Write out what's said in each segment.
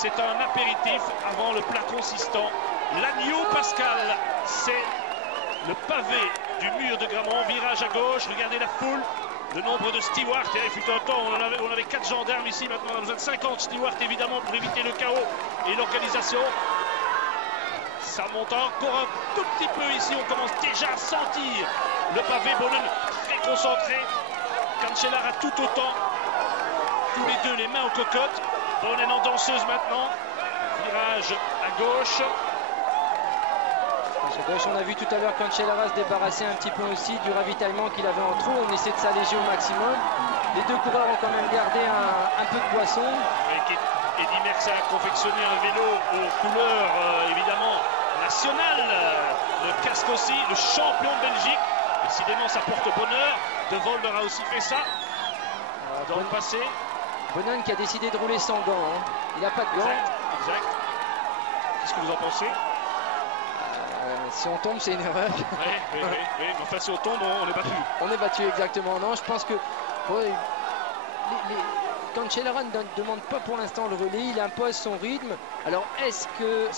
C'est un apéritif avant le plat consistant. L'agneau pascal, c'est le pavé du mur de Grammont. Virage à gauche, regardez la foule. Le nombre de stewards, il fut un temps, on avait 4 gendarmes ici, maintenant on a besoin de 50 stewards évidemment pour éviter le chaos et l'organisation. Ça monte encore un tout petit peu ici, on commence déjà à sentir le pavé. Bonnen très concentré, Cancellara tout autant, tous les deux les mains aux cocottes. Bonnen en danseuse maintenant, virage à gauche. On a vu tout à l'heure Cancellara se débarrasser un petit peu aussi du ravitaillement qu'il avait en trop. On essaie de s'alléger au maximum. Les deux coureurs ont quand même gardé un peu de poisson. Eddy Merckx a confectionné un vélo aux couleurs évidemment nationales. Le casque aussi, le champion de Belgique. Décidément, ça porte bonheur. De Volder a aussi fait ça dans le passé. Bonnen qui a décidé de rouler sans gants. Hein. Il n'a pas de gants. Exact. Qu'est-ce que vous en pensez? Si on tombe, c'est une erreur. Oui. Mais enfin, si on tombe, on est battu. On est battu, exactement. Non, je pense que Cancellara ne demande pas pour l'instant le relais. Il impose son rythme. Alors, est-ce que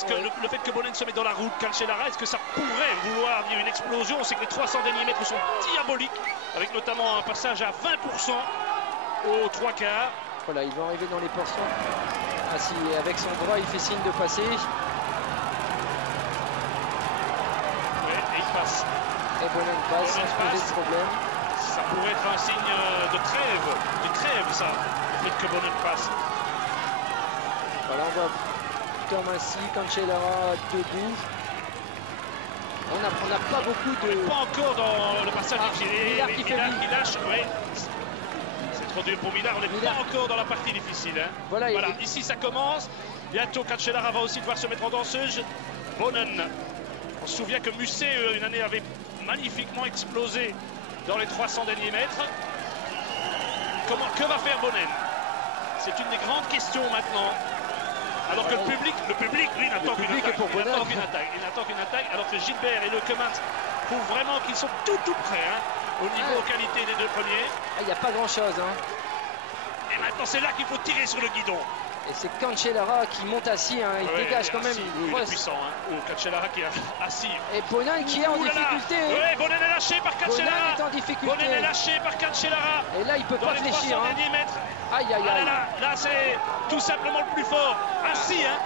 le fait que Bonnen se mette dans la route, Cancellara, est-ce que ça pourrait vouloir dire une explosion? On sait que les 300 derniers mètres sont diaboliques, avec notamment un passage à 20% aux 3 quarts. Voilà, il va arriver dans les portions. Ah, si, avec son bras, il fait signe de passer. Passe. Et Bonnen passe sans se poser de problème. Ça pourrait être un signe de trêve ça, le fait que Bonnen passe. Voilà, on voit Thomassi, Cancellara debout. On n'a pas beaucoup de... Pas encore dans le passage difficile. Millard qui lâche, oui. C'est trop dur pour Millard, on n'est pas encore dans la partie difficile. Hein. Voilà, ici ça commence. Bientôt Cancellara va aussi devoir se mettre en danseuse. Bonnen. On se souvient que Musset, une année, avait magnifiquement explosé dans les 300 derniers mètres. Que va faire Bonnen? C'est une des grandes questions maintenant. Alors que le public, lui, n'attend qu'une attaque. Il n'attend qu'une attaque, alors que Gilbert et Le Kemans prouvent vraiment qu'ils sont tout près hein, au niveau qualité des deux premiers. Il n'y a pas grand-chose. Hein. Et maintenant, c'est là qu'il faut tirer sur le guidon. Et c'est Cancellara qui monte assis, hein. Il dégage quand même. Il est puissant, hein. Cancellara qui est assis. Et Bonnen qui est en difficulté. Oui, Bonnen est lâché par Cancellara. Bonnen est en difficulté. Bonnen est lâché par Cancellara. Et là, il peut pas fléchir. Dans les 300 derniers mètres. Aïe. Là, c'est tout simplement le plus fort. Assis, hein.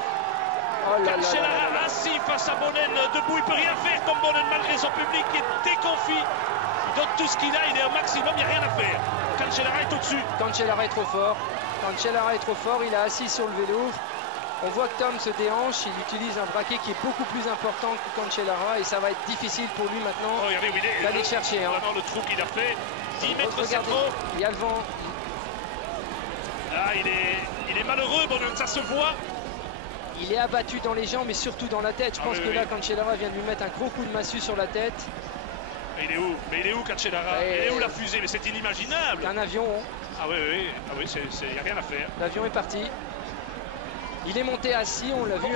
Cancellara assis face à Bonnen. Debout, il peut rien faire comme Bonnen malgré son public qui est déconfit. Il donne tout ce qu'il a, il est au maximum, il n'y a rien à faire. Cancellara est au-dessus. Cancellara est trop fort. Cancellara est trop fort, il est assis sur le vélo. On voit que Tom se déhanche, il utilise un braquet qui est beaucoup plus important que Cancellara et ça va être difficile pour lui maintenant d'aller chercher. Hein. Vraiment le trou qu'il a fait, 10 mètres c'est trop. Il y a le vent. Là, il est malheureux, Bonnen, ça se voit. Il est abattu dans les jambes mais surtout dans la tête. Je pense que là, Cancellara vient de lui mettre un gros coup de massue sur la tête. Mais il est où Cancellara? Il est où la fusée? Mais c'est inimaginable. Un avion. Ah oui, il n'y a rien à faire. L'avion est parti. Il est monté assis, on l'a vu.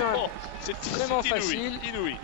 C'est vraiment facile. Inouï.